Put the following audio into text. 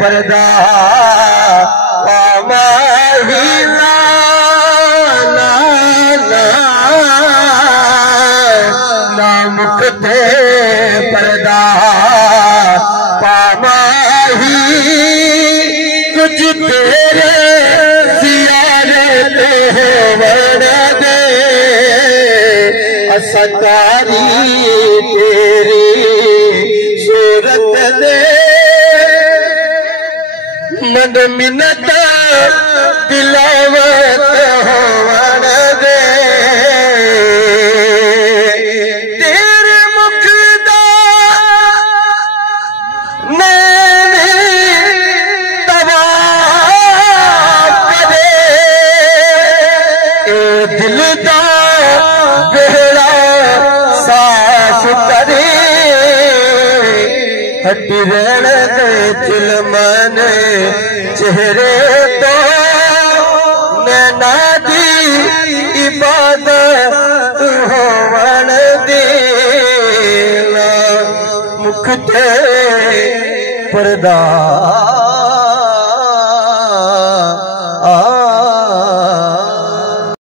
पर्दा पामाहिला मुख ते पर्दा पामाही कुछ तेरे ज़ियारत होवण दे असकारी तेरी सूरत दे मन मिन्नत दिलावत होवण दे दिल दा बेड़ा साफ करे हटी रहन दे चिलमन चेहरे तो नैना दी इबादत होवण दे मुख ते पर्दा